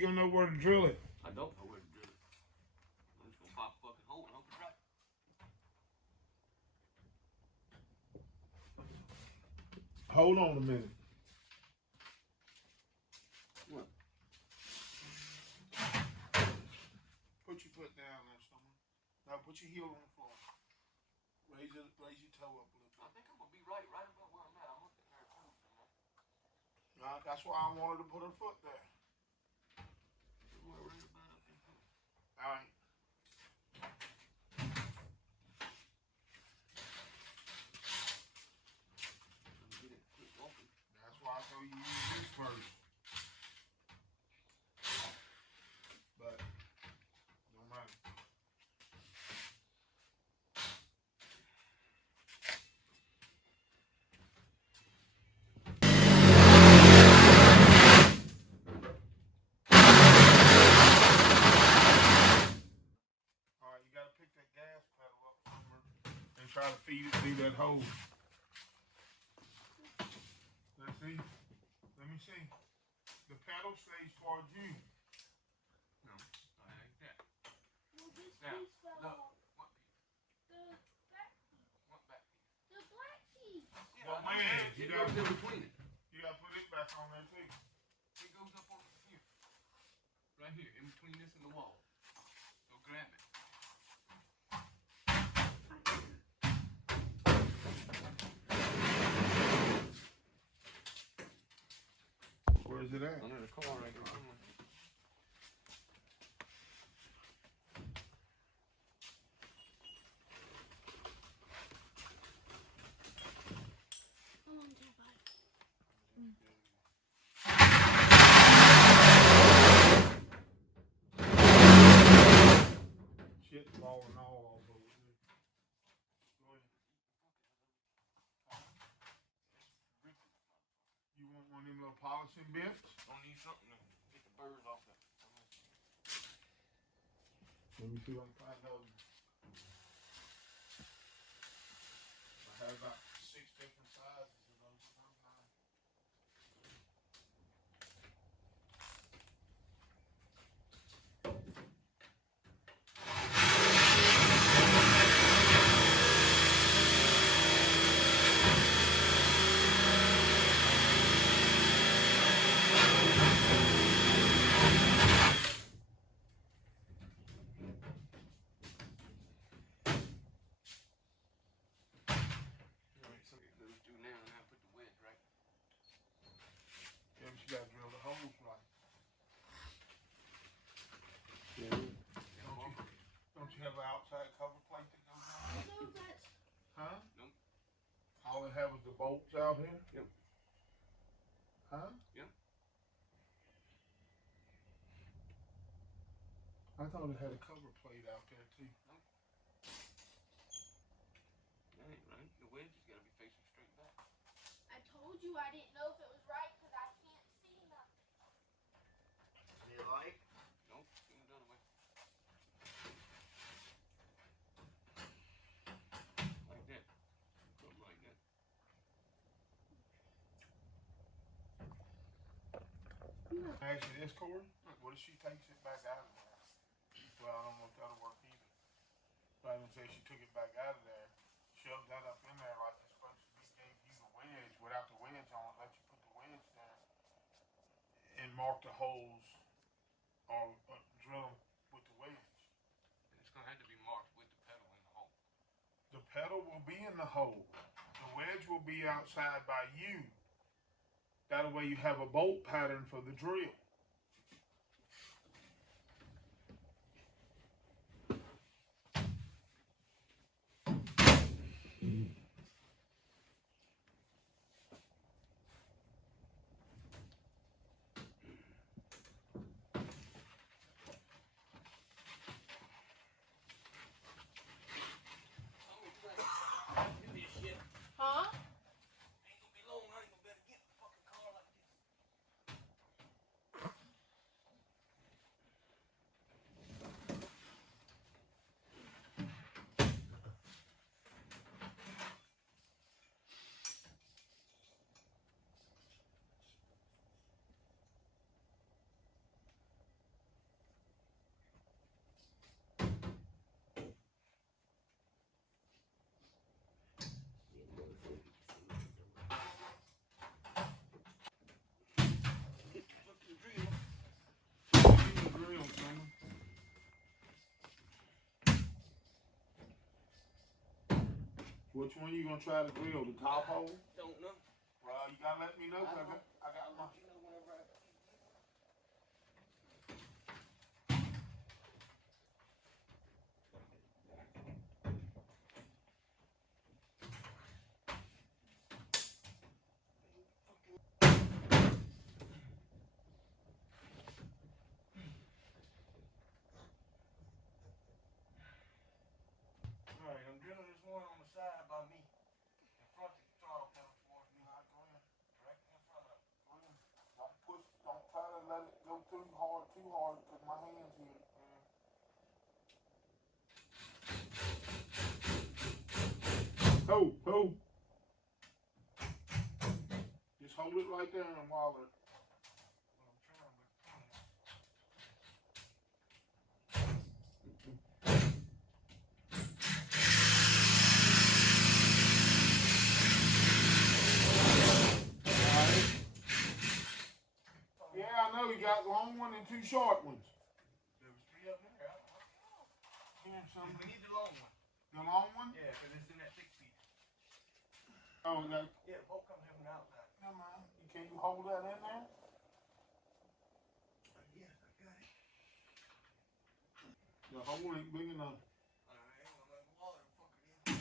you gonna know where to drill it? I don't know where to drill it. I'm just gonna pop a fucking hole and hope it's right. Hold on a minute. What? Put your foot down there, someone. Now put your heel on the floor. Raise your toe up a little bit. I think I'm gonna be right about where I'm at. I'm looking there too. That's why I wanted to put her foot there. All right. That's why I told you use this first. But no matter. All right, you gotta pick that gas pedal up from her and try to feed it through that hole. Let's see. Let me see. The pedal stays towards you. No, I ain't that. Well, this Now, piece fell look. off. What piece? The back piece. What back piece? The black piece. Yeah, Well, I know man, that. you It gotta goes in put- between it. You gotta put it back on there too. It goes up over here. Right here, in between this and the wall. So grab it. Where is it at? Under the car right here somewhere. Hold on, dear bud. Shit falling all over here. Go ahead. You want one of them little polishing bits? I need something to get the birds off that. Let me see if I can find those. I have about 6 different sizes of those. Alright, so those two now, and I put the wedge right. Yeah, but you gotta drill the holes right. Yeah. Don't you have an outside cover plate that goes on? So that's Huh? Nope. All it had was the bolts out here? Yep. Huh? Yep. I thought it had a cover plate out there too. That ain't right. The wedge has gotta be facing straight back. I told you I didn't know if it was right because I can't see nothing. Is it like? Nope. Get them done away. Like that. Something like that. Actually, this cord, what if she takes it back out of there? Well, I don't know if that'll work either. But I didn't say she took it back out of there, shoved that up in there like it's supposed to be, gave you the wedge without the wedge on, let you put the wedge there and mark the holes or drill them with the wedge. And it's gonna have to be marked with the pedal in the hole. The pedal will be in the hole. The wedge will be outside by you. That way you have a bolt pattern for the drill. Huh? Ain't gonna be long. I ain't gonna better get in the fucking car like this. Which one you gonna try to drill? The top hole? Don't know. Well, you gotta let me know. 'Cause I got my. You know whenever I. Alright, I'm drilling this one on the side by me. In front of the throttle pedal towards me. Not going. Right in front of it. Don't push. Don't try to let it go too hard. Cause my hands here. Ho, ho. Just hold it right there and waller. Well, I'm trying, but Yeah, I know you got long one and two short ones. there was 3 up there. Here, We some. need the long one. The long one? Yeah, because it's in that 6 piece. Oh, that. Yeah, both come here from the outside. Never mind. Can you hold that in there? Yes, I got it. The hole ain't big enough. Alright, I'm like water, fuck it in.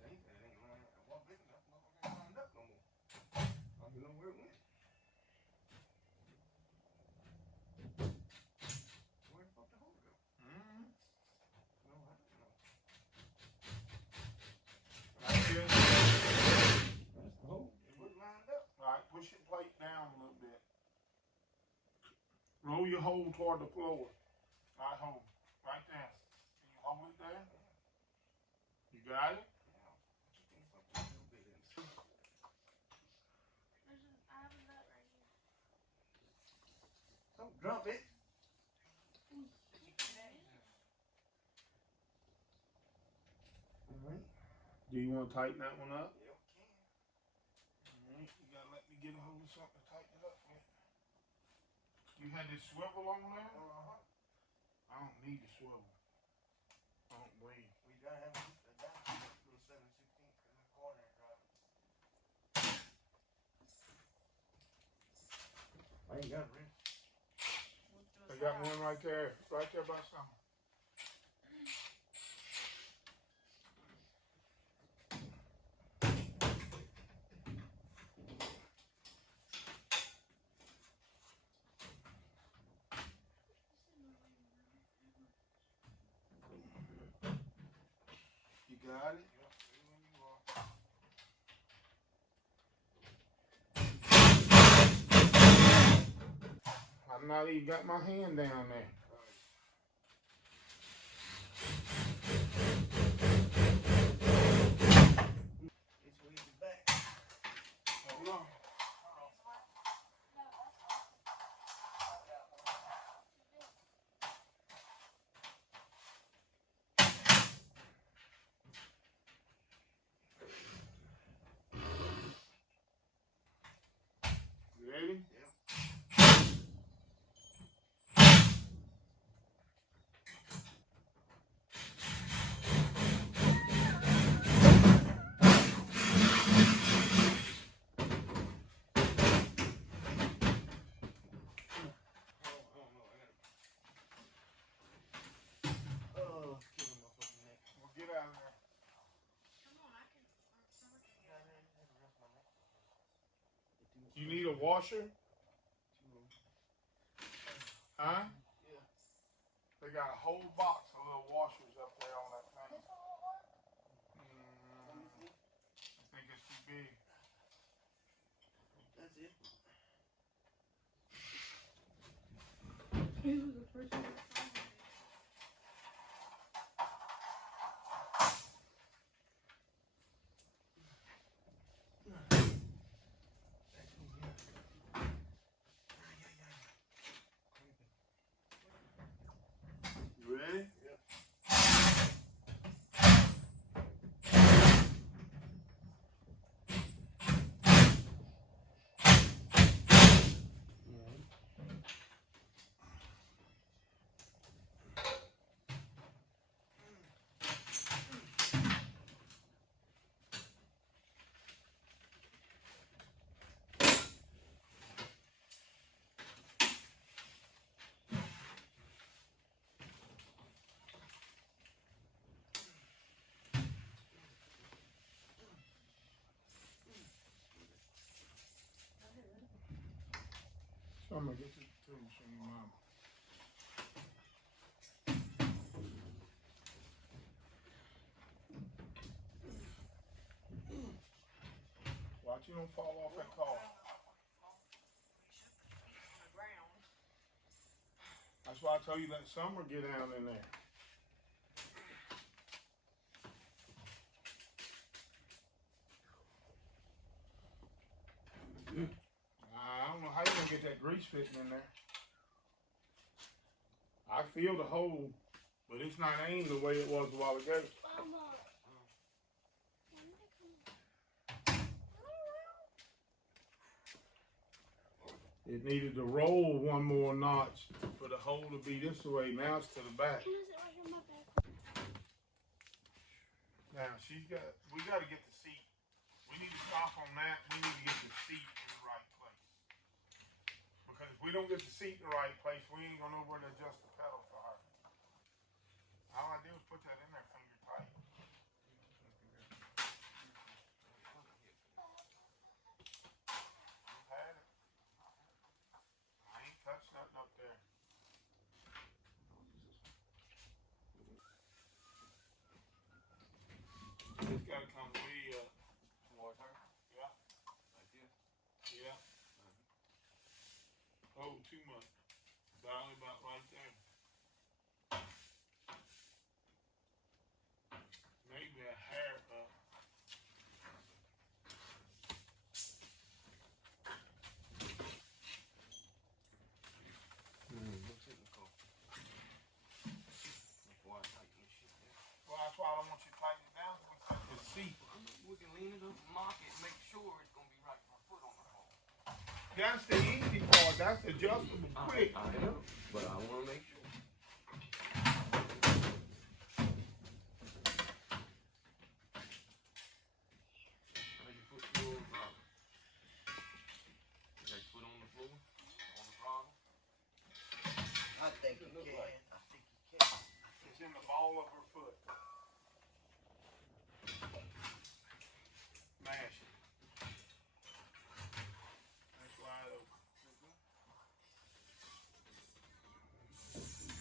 It ain't lined up. It wasn't big enough. Motherfucker ain't lined up no more. I don't know where it went. Where the fuck the hole go? Mm-hmm. No, I don't know. Right here. That's the hole. It wasn't lined up. All right, push your plate down a little bit. Roll your hole toward the floor. All right, hold. Right there. Can you hold it there? You got it? I have a nut right here. Don't drop it. Alright. Do you want to tighten that one up? Yep, All right, you gotta let me get a hold of something to tighten it up with. You had this swivel on there? Uh-huh. I don't need a swivel. I don't believe. We gotta have a little 7/16 in the corner and drive it. I ain't got a rim. I got one right there by something. You got it? Yep, ready when you are. I'm not even got my hand down there. It's way in the back. Hold on. You ready? Killing my fucking neck. Well, get out of there. Come on, I can. Yeah, I had to rest my neck. You need a washer? Huh? Yeah. They got a whole box of little washers up there on that thing. This one will work. I think it's too big. That's it. This was the first one. You ready? Summer, get the tools from your mama. Watch you don't fall off that car. That's why I tell you let Summer get down in there. I don't know how you gonna get that grease fitting in there. I feel the hole, but it's not aimed the way it was a while ago. Mama. It needed to roll one more notch for the hole to be this way. Now it's to the back. Can I sit right here on my back? Now we gotta get the seat. We need to stop on that. We need to get the seat in the right place. Because if we don't get the seat in the right place, we ain't gonna know where to adjust the pedal for her. All I do is put that in there finger tight. You had it. I ain't touched nothing up there. It's gotta come way up. Towards her. Yeah, Like this. yeah. Oh, too much. About right there. Maybe a hair up. What's it called? Before I tighten this shit down. Well, that's why I don't want you to tighten it down. We set the seat. We can lean it up and lock it and make sure it's gonna be right for my foot on the floor. That's the easy part. That's adjustable quick. I know, but I wanna make sure. How your foot feel on the throttle? You got your foot on the floor? On the throttle? I think you Look can. like- I think you can. It's in the ball of her foot. Mash it. That's wide open.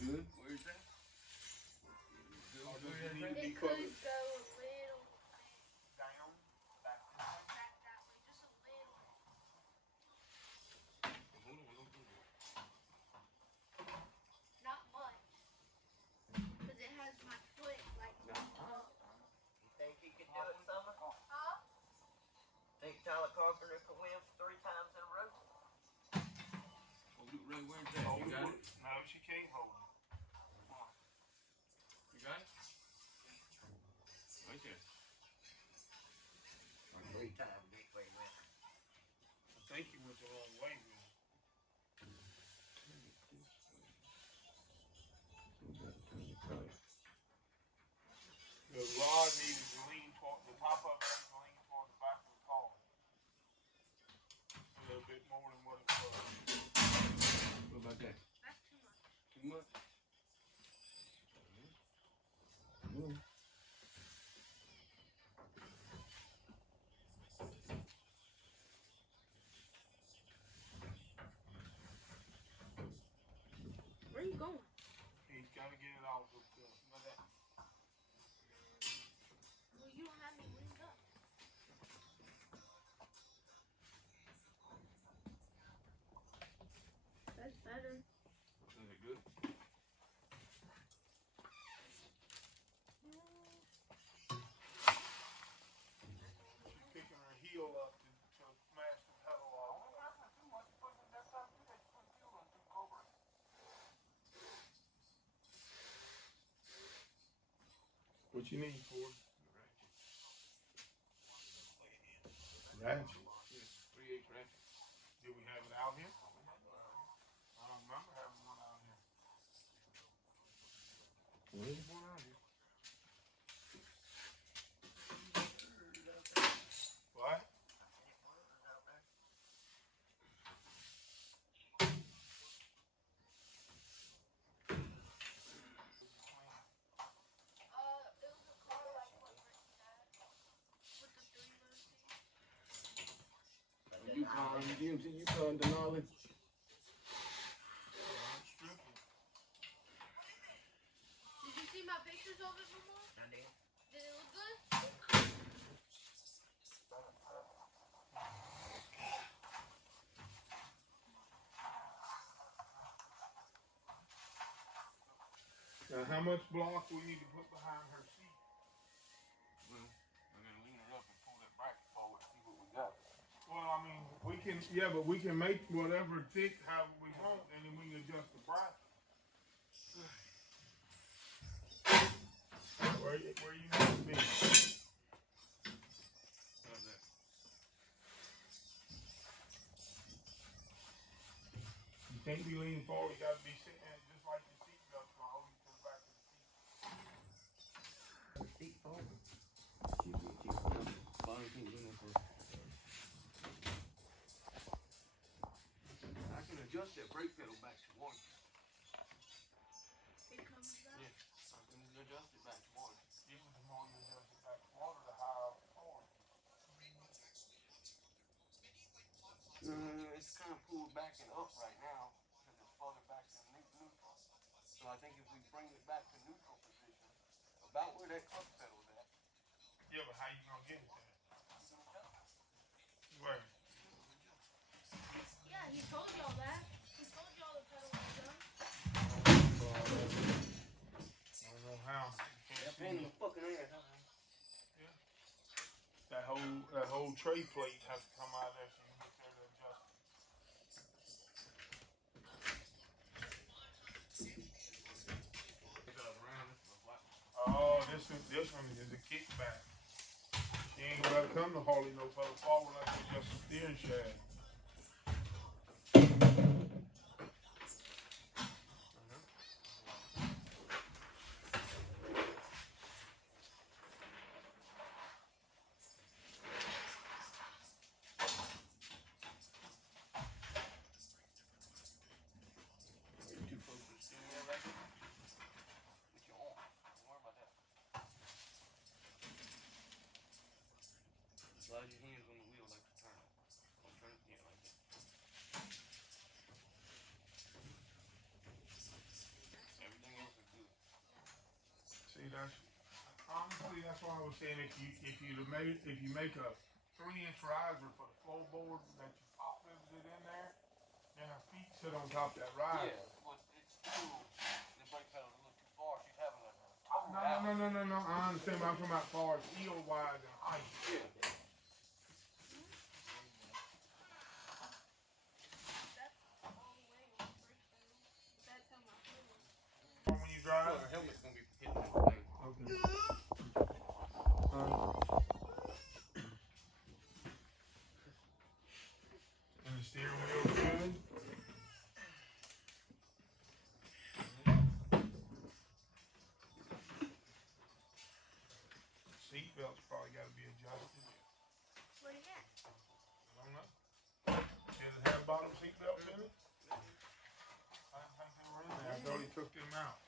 Good? Where's that? Or does it need to be It could covered go a little bit down? Back this way? that way, just a little. Hold on, don't do that. Not much. Because it has my foot like up. You think you can do it, Summer? Huh? Think Tyler Carpenter could win 3 times in a row? Oh, look, Ray, where's that? Hold You got it. it? No, she can't hold it. You got it? Right there. 3 times big way win. I think you went the wrong way with it. The rod needed to lean toward, the top of it needed to lean toward the back of the car. A little bit more than what it was. What about that? That's too much. Too much? Where are you going? He's gotta get it all hooked up. Look at that. Well, you don't have me leaned up. That's better. Is it good? She's picking her heel up to smash the pedal off. What you need for it? Ratchet. Yeah, 3/8 ratchet. Did we have it out here? I don't remember having one out here. There's one out here. What? It was a car like what Ricky had. With the 3 low seats. You calling DMC, you calling Denali? pictures of it before? I did. Did it look good? Now, how much block we need to put behind her seat? Well, we're gonna lean her up and pull that bracket forward, see what we got. Well, I mean, we can, yeah, but we can make whatever thick how we want, and then we can adjust the bracket. Where you need to be. How's that? You can't be leaning forward. You got to be sitting there just like your seatbelt so hold you to the back of the seat. Feet forward. Bonnie can do that first. I can adjust that brake pedal back to one. It comes back. Yeah, I can adjust it back to one. Even the more you adjust it back to water, the higher up the forward. It's kind of pulled back and up right now because it's farther back than neutral. So I think if we bring it back to neutral position, about where that clutch pedal is at, Yeah, but how you gonna get it there? Where? Yeah, he told y'all that. He told y'all the pedal was done. I don't know how. that pain in the fucking ass, huh? That whole tray plate has to come out of there so you get there to adjust it. Oh, this one is a kickback. She ain't gonna let it come to Harley no further forward unless you adjust the steering shaft. Too close to the steering wheel right there. With your arm. Don't worry about that. Slide your hands on the wheel like you turn it. Don't turn it, yeah, like that. Everything else is good. See, honestly that's why I was saying if you make a 3-inch riser for the floorboard that you pop it in there, then her feet sit on top of that riser. Yeah, but it's still, the brake pedal's a little too far. She's having a No. I understand, but I'm talking about far as heel wise and height. Yeah. That's all the way on the brake pedal. That's how my foot is. When you drive. Well, her helmet's gonna be hitting that thing. Okay. And the steering wheel good. Seatbelt's probably got to be adjusted. What is that? I don't know. Does it have bottom seatbelts in it? I didn't think they were in there. I thought he took them out.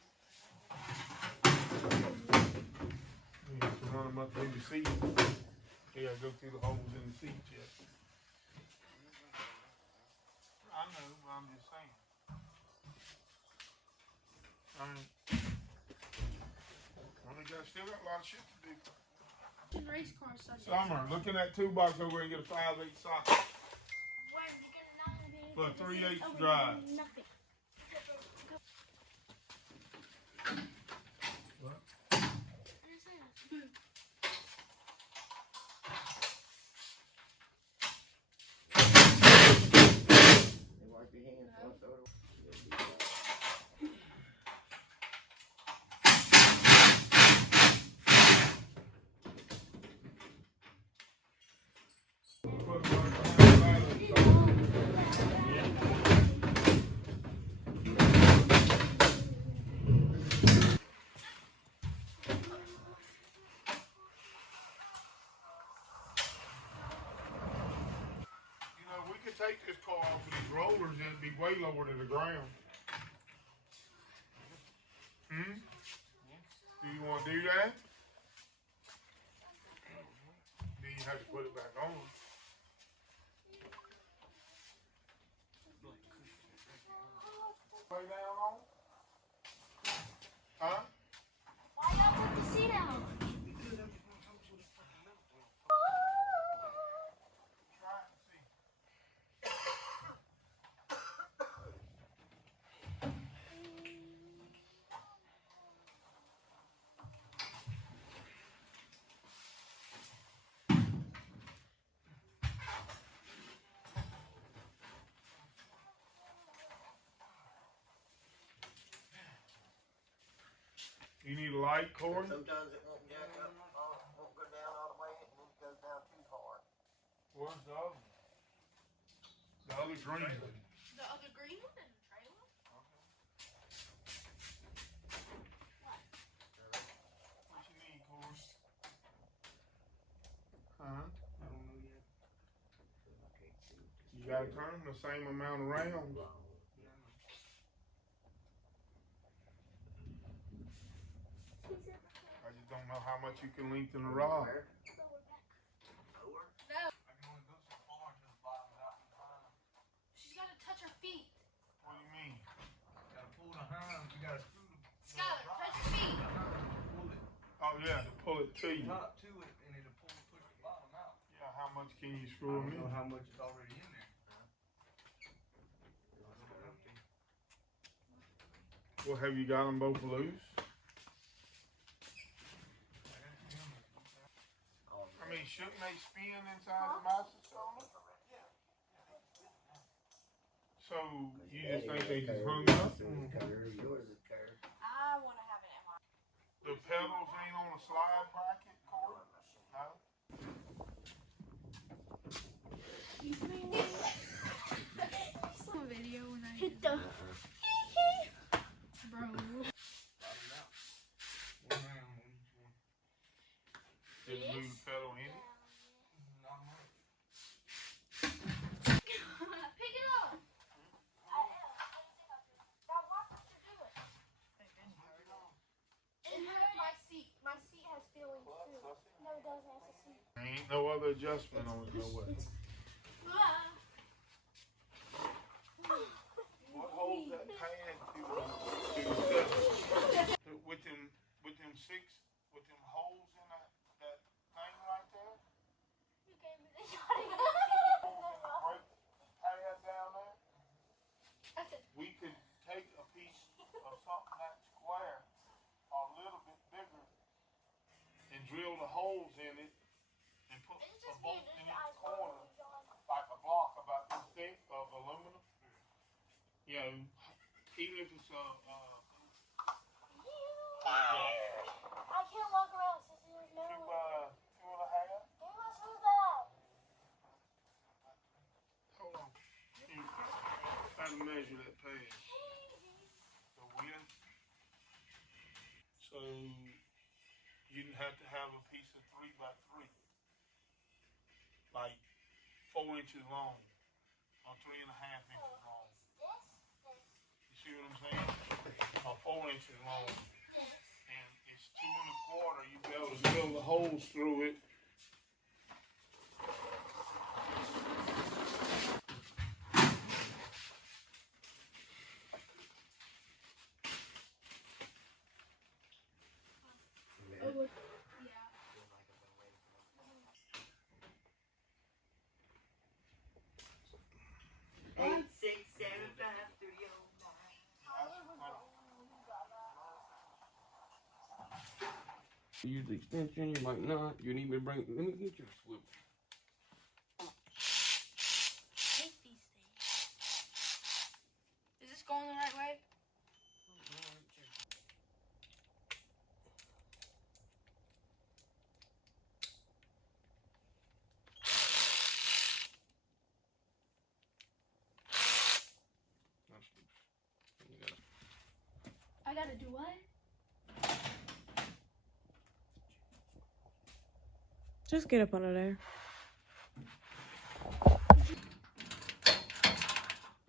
You have to run them up through the seat. You gotta go through the holes in the seat yet. I know, but I'm just saying. Still got a lot of shit to do. In race car subject. Summer, look in that toolbox over there and get a 5/8 socket. Where you get a 9 For a 3/8 drive. Nothing. What? They wipe your hands once over. We could take this car off of these rollers and it'd be way lower to the ground. Do you want to do that? Then you have to put it back on. Lay down on? Huh? Why y'all You need a light, Corey? Sometimes it won't jack up, won't go down all the way, and then it goes down too hard. Where's the other one? The other green one. The other green one in the trailer? What you need, Corey? Huh? I don't know yet. You gotta turn the same amount of rounds. I just don't know how much you can lengthen the rod. Lower? No. I can only go so far to the bottom without the hind. She's gotta touch her feet. What do you mean? Gotta pull the hind, you gotta screw the Skylar, touch your feet. pull it Oh yeah, to pull it to you. top to it, and it'll push the bottom out. Yeah, how much can you I screw don't them in? know how much is already in there. Well, have you got them both loose? I mean, shouldn't they spin inside the master cylinder? So you just think they just hung up? Yours is curved. I wanna have it at my. The pedals ain't on a slide bracket, Corey? No? Some video when I hit the. Bro. Bottom out. One round on each one. Did you move the pedal in it? Not much. Pick it up. I am. Now watch what you're doing. It hurt my seat. My seat has feelings too. No, it doesn't. It's a seat. There ain't no other adjustment on it, no way. What holds that pad to the pedal? With them holes in that thing right there? You gave me the Holes in the brake pad down there? We could take a piece of something that square, a little bit bigger, and drill the holes in it and put It's a just me bolt and in this each guy's corner, phone. like a block about this thick of aluminum. You know, even if it's I can't walk around since there's no. 2 by 2.5. Give us who's that? Hold on. Try to measure that pad. The width. So you'd have to have a piece of 3 by 3, like 4 inches long, or 3.5 inches long. You see what I'm saying? Or 4 inches long, and it's 2 1/4. You be able to drill the holes through it. Yeah. 8675309. Use the extension, you might not. You need me to bring. Let me get your swivel. Take these things. Is this going the right way? That's loose. You gotta I gotta do what? Just get up under there.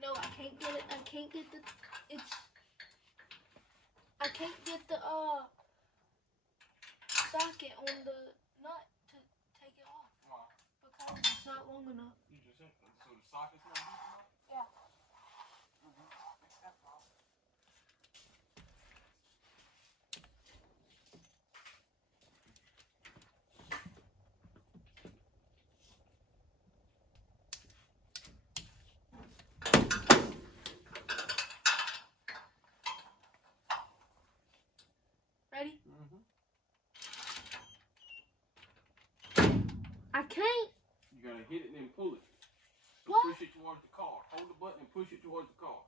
No, I can't get it. I can't get the. It's. I can't get the socket on the nut to take it off Why? because it's not long enough. You just hit them. So the socket's not deep enough? Yeah. Fix that problem. Ready? Mm-hmm. I can't. You gotta hit it and then pull it. So What? push it towards the car. Hold the button and push it towards the car.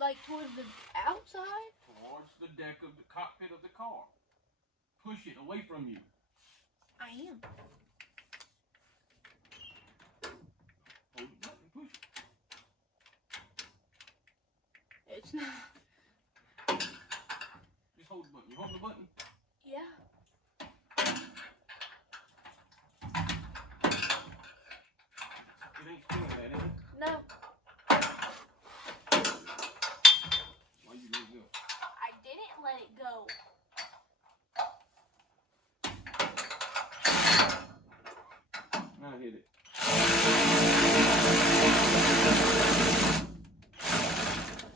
Like towards the outside? Towards the deck of the cockpit of the car. Push it away from you. I am. Hold the button, push it. It's not. Just hold the button. You hold the button? Yeah. It ain't spinning that, is it? No. Why you let it go? I didn't let it go. Now hit it.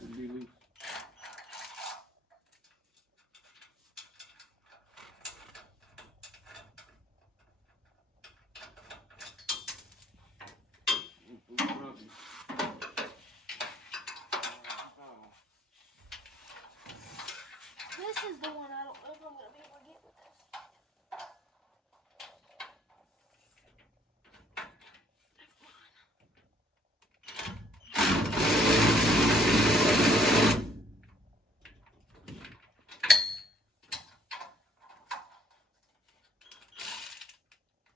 It'll be loose. This is the one I don't know if I'm gonna be able to get with this.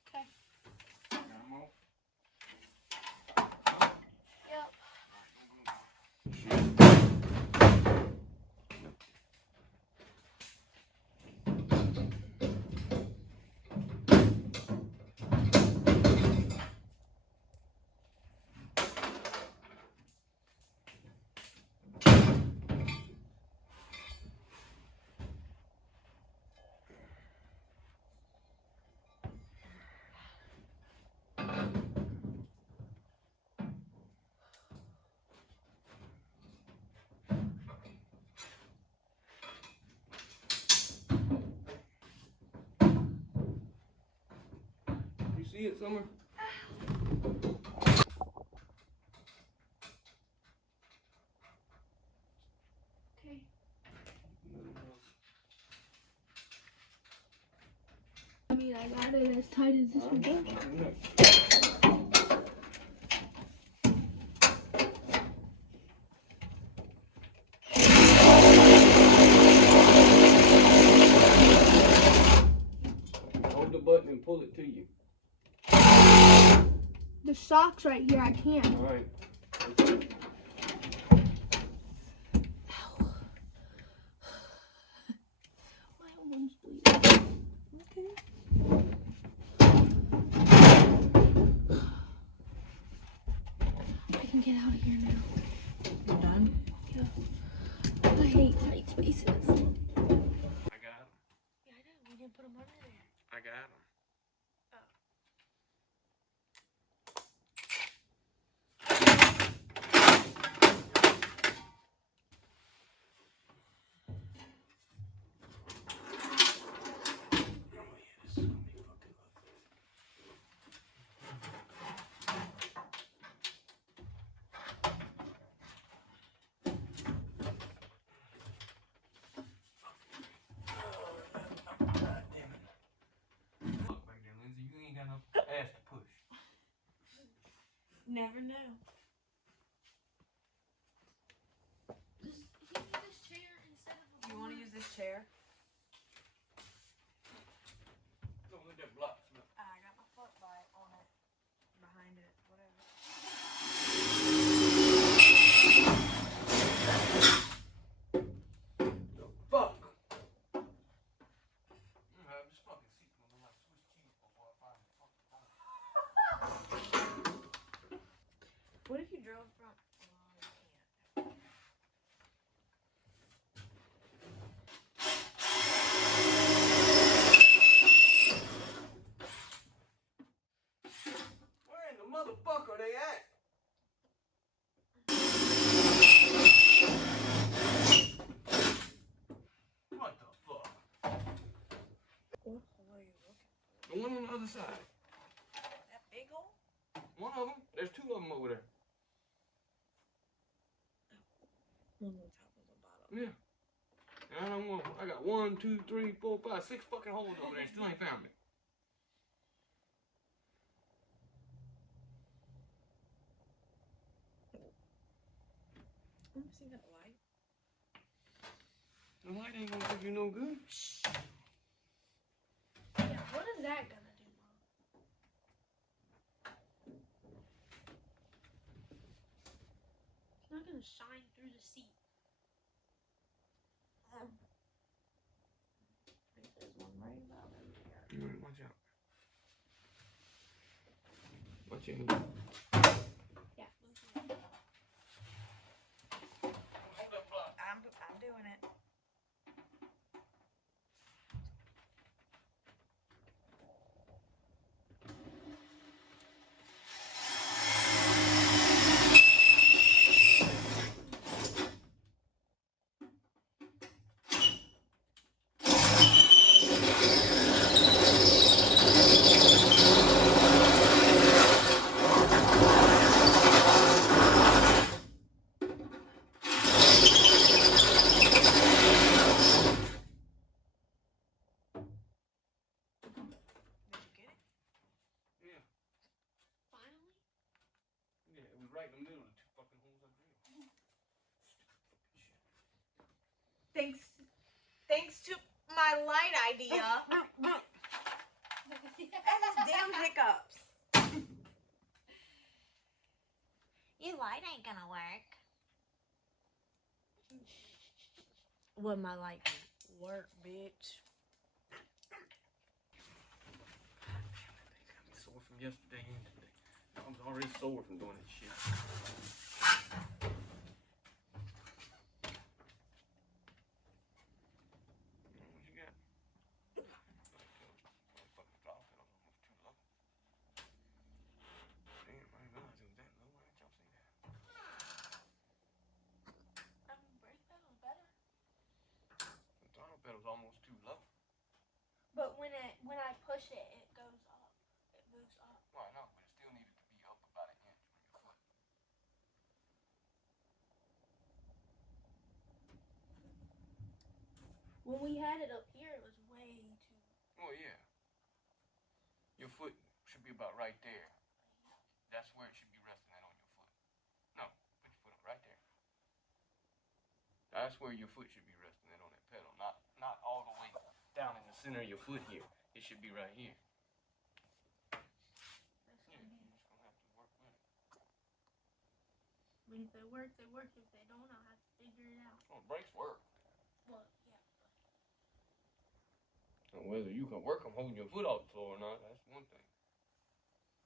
Okay. Got 'em all? Yep. You see it, Summer? Okay. I mean, I got it as tight as this would go. Hold the button and pull it to you. The sock's right here. I can't. Alright. My arm's bleeding. Okay. I can get out of here now. You done? Yeah. I hate tight spaces. I got 'em. Yeah, I know. We didn't put them under there. I got 'em. Look back there, Lindsay. You ain't got no ass to push. Never know. Just use this chair instead of a You want to use this chair? Don't let that block smell. I got my foot on it. Behind it. Whatever. The fuck? This fucking seat's gonna look like Swiss cheese before I find the fucking phone. What if you drove from? Oh, you can't. Where in the motherfucker are they at? What the fuck? What hole are you looking for? The one on the other side. That big hole? One of them. There's two of them over there. One on top of the bottom. Yeah. And I don't want. I got 1, 2, 3, 4, 5, 6 fucking holes over there. Still ain't found me. Let me See that light? The light ain't gonna do you no good. Yeah, what is that gonna do, Mom? It's not gonna shine through the seat. There's one right about in there. Watch out. Watch out. Yeah. Hold up, block. I'm doing it. Did you get it? Yeah, Finally? yeah, it was right in the middle of the two fucking holes I drilled. Thanks to my light idea. And his damn hiccups. Your light ain't gonna work. Would my light work, bitch? I'm sore from yesterday and today. I was already sore from doing this shit. What you got? Fucking drop it almost too low. Damn, I didn't realize it was that low. Why didn't y'all say that? Brake pedal's better. The throttle pedal's almost too low. But when I push it, it goes up. It moves up. Well, I know, but it still needed to be up about an inch from your foot. When we had it up here, it was way too. Oh, yeah. Your foot should be about right there. That's where it should be resting at on your foot. No, put your foot up right there. That's where your foot should be resting at on that pedal. Not all the way down in the center of your foot here. It should be right here. That's Yeah, what you're just gonna have to work with it. I mean, if they work, they work. If they don't, I'll have to figure it out. Oh, brakes work. Well, yeah. And whether you can work them holding your foot off the floor or not, that's one thing.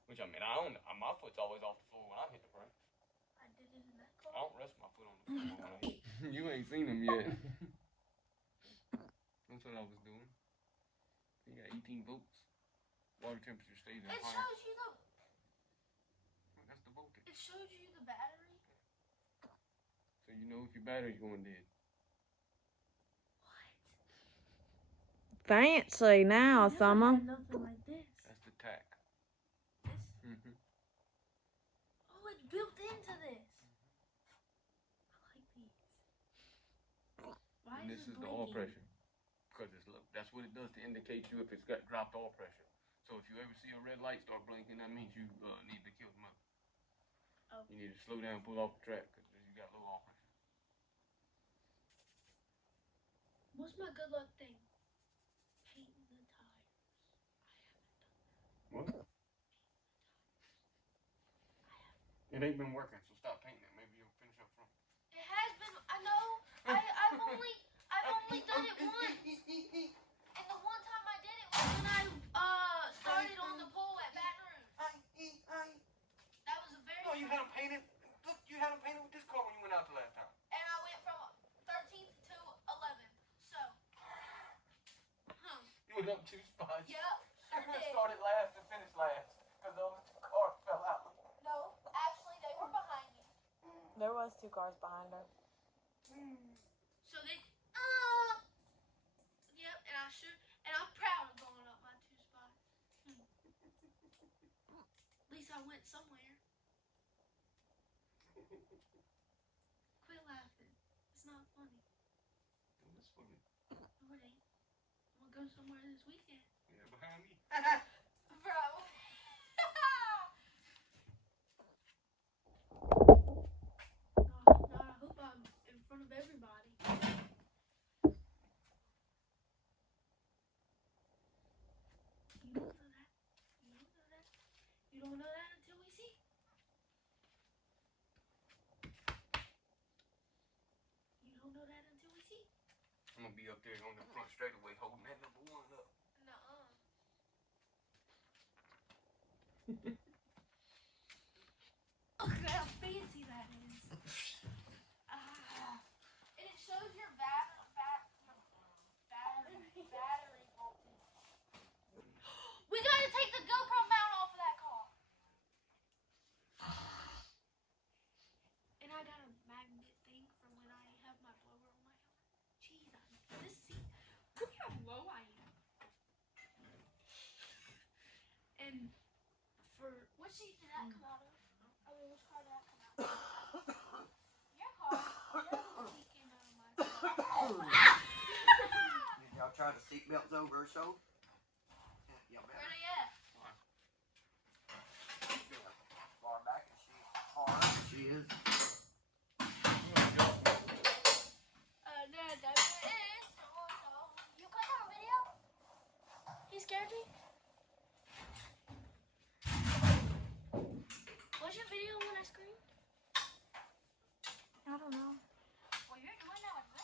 Which, I mean, I don't. My foot's always off the floor when I hit the brakes. I did it in that I car. don't rest my foot on the floor when I hit. You ain't seen them yet. That's what I was doing. You got 18 volts. Water temperature stays in It high. shows you the. That's the voltage. It shows you the battery. So you know if your battery's going dead. Fancy now, Never Summer. had nothing like this. That's the tack. This. Mm-hmm. Oh, it's built into this. I like these. Why And is this it is the oil blinking? pressure. Because it's low. That's what it does to indicate you if it's got dropped oil pressure. So if you ever see a red light start blinking, that means you need to kill the motor. Oh. You need to slow down, pull off the track because you got low oil pressure. What's my good luck thing? Painting the tires. What? It ain't been working, so stop painting it. Maybe you'll finish up front. It has been. I know. I've only done it once. And the one time I did it was when I started on the pole at Baton Rouge. That was a very. No, you had them painted. Look, you had them painted with this car when you went out the last time. And I went from 13th to 11th. So. You went up 2 spots. Yep. Sure did. Started last and finished last because the other 2 cars fell out. No, actually they were behind me. There was 2 cars behind her. So they. Yep, and I'm proud of going up my 2 spots. At least I went somewhere. Quit laughing. It's not funny. That's funny. No, it ain't. I'm gonna go somewhere this weekend. Yeah, behind me. Bro. God, I hope I'm I'm gonna be up there on the front straightaway holding that number 1 up. Nuh-uh. Look at how fancy that is. And it shows your battery voltage. We gotta take the GoPro mount off of that car. And I got a magnet thing for when I have my blower on my helmet. Jeez, this seat. Look how low I am. And for what seat did that come out of? I mean, which car did that come out of? Your car. Your seat came out of my car. Did y'all try the seatbelts over her shoulder? Yeah, y'all Where better. they at? Far back as she hard. She is. You got that on video? He scared me. Was your video when I screamed? I don't know. Well, you're doing that with me.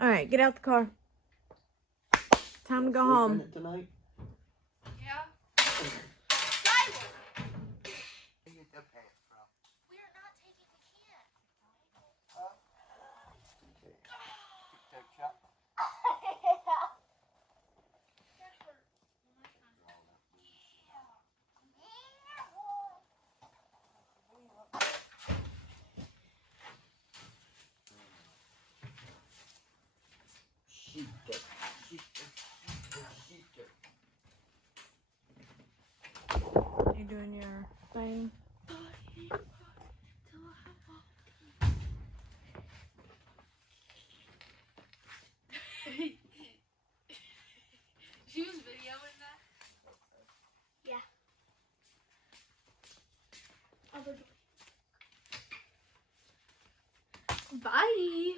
All right, get out the car. Time to go home. Tonight? Yeah. Skylar! Where you get them pants from? We are not taking the can. Huh? Okay. Take a shot. You doing your thing? She was videoing that? Yeah. Bye.